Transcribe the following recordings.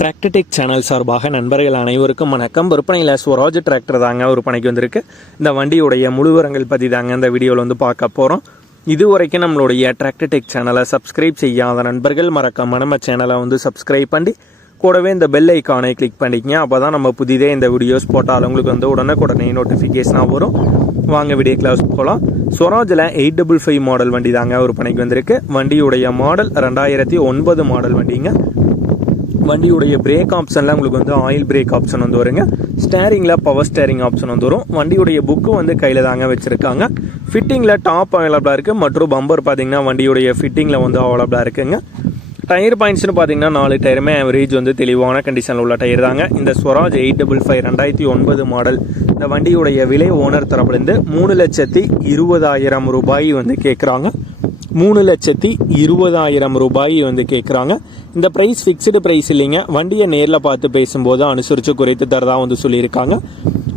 Tractor Tech channel சார்பாக நண்பர்கள் அனைவருக்கும் வணக்கம். விற்பனையில் ஸ்வராஜ் டிராக்டர் தாங்க விற்பனைக்கு வந்திருக்கு. இந்த வண்டியுடைய முழுவரங்கள் பற்றி தாங்க இந்த வீடியோவில் வந்து பார்க்க போகிறோம். இதுவரைக்கும் நம்மளுடைய டிராக்டர்டெக் சேனலை சப்ஸ்கிரைப் செய்யாத நண்பர்கள் மறக்காம நம்ம சேனலை வந்து சப்ஸ்கிரைப் பண்ணி கூடவே இந்த பெல் ஐக்கானை கிளிக் பண்ணிக்கங்க. அப்போ தான் நம்ம புதிதே இந்த வீடியோஸ் போட்டால் உங்களுக்கு வந்து உடனே நோட்டிஃபிகேஷனாக வரும். வாங்க வீடியோ கிளாஸ் போகலாம். ஸ்வராஜில் 855 மாடல் வண்டி தாங்க விற்பனைக்கு வந்திருக்கு. வண்டியுடைய மாடல் 2009 மாடல் வண்டிங்க. வண்டியுடைய பிரேக் ஆப்ஷனில் உங்களுக்கு வந்து ஆயில் பிரேக் ஆப்ஷன் வந்து வருங்க. ஸ்டேரிங்கில் பவர் ஸ்டேரிங் ஆப்ஷன் வந்து வரும். வண்டியுடைய புக்கு வந்து கையில் தாங்க வச்சுருக்காங்க. ஃபிட்டிங்கில் டாப் அவைலபிளாக இருக்குது மற்றும் பம்பர் பார்த்தீங்கன்னா வண்டியுடைய ஃபிட்டிங்கில் வந்து அவைலபிளாக இருக்குங்க. டயர் பாயிண்ட்ஸ்னு பார்த்தீங்கன்னா 4 டயருமே ஆவரேஜ் வந்து தெளிவான கண்டிஷனில் உள்ள டயர் தாங்க. இந்த ஸ்வராஜ் 855 2009 மாடல் இந்த வண்டியுடைய விலை ஓனர் தரப்புலேருந்து 3,20,000 ரூபாய் வந்து கேட்குறாங்க. 3,20,000 ரூபாய் வந்து கேட்குறாங்க. இந்த ப்ரைஸ் ஃபிக்ஸ்டு ப்ரைஸ் இல்லைங்க. வண்டியை நேரில் பார்த்து பேசும்போது அனுசரித்து குறைத்து தரதா வந்து சொல்லியிருக்காங்க.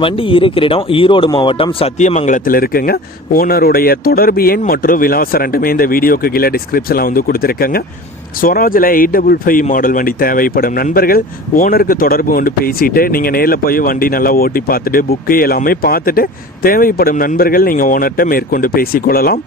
வண்டி இருக்கிற இடம் ஈரோடு மாவட்டம் சத்தியமங்கலத்தில் இருக்குங்க. ஓனருடைய தொடர்பு எண் மற்றும் விலாசம் ரெண்டுமே இந்த வீடியோக்கு கீழே டிஸ்கிரிப்ஷனில் வந்து கொடுத்துருக்கேங்க. ஸ்வராஜில் 855 மாடல் வண்டி தேவைப்படும் நண்பர்கள் ஓனருக்கு தொடர்பு கொண்டு பேசிட்டு நீங்கள் நேரில் போய் வண்டி நல்லா ஓட்டி பார்த்துட்டு புக்கு எல்லாமே பார்த்துட்டு தேவைப்படும் நண்பர்கள் நீங்கள் ஓனர்கிட்ட மேற்கொண்டு பேசிக்கொள்ளலாம்.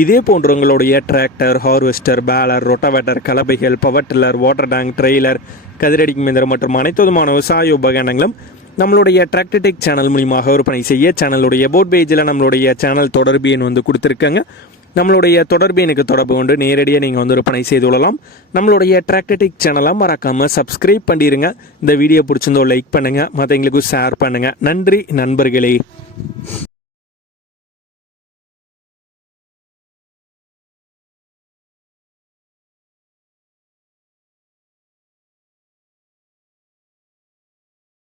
இதே போன்ற உங்களுடைய டிராக்டர், ஹார்வெஸ்டர், பேலர், ரொட்டவேட்டர், கலப்பைகள், power tiller, water tank, trailer, கதிரடிக்கும் இயந்திரம் மற்றும் அனைத்து விதமான விவசாய உபகரணங்களும் நம்மளுடைய டிராக்டர்டெக் சேனல் மூலியமாக விற்பனை செய்ய சேனலுடைய போட் பேஜில் நம்மளுடைய சேனல் தொடர்பு எண் வந்து கொடுத்துருக்கங்க. நம்மளுடைய தொடர்பு எனக்கு தொடர்பு கொண்டு நேரடியாக நீங்கள் வந்து விற்பனை செய்து கொள்ளலாம். நம்மளுடைய டிராக்டர்டெக் சேனலை மறக்காமல் சப்ஸ்கிரைப் பண்ணிடுங்க. இந்த வீடியோ பிடிச்சிருந்தோ லைக் பண்ணுங்கள், மற்றவங்களுக்கும் ஷேர் பண்ணுங்கள். நன்றி நண்பர்களே.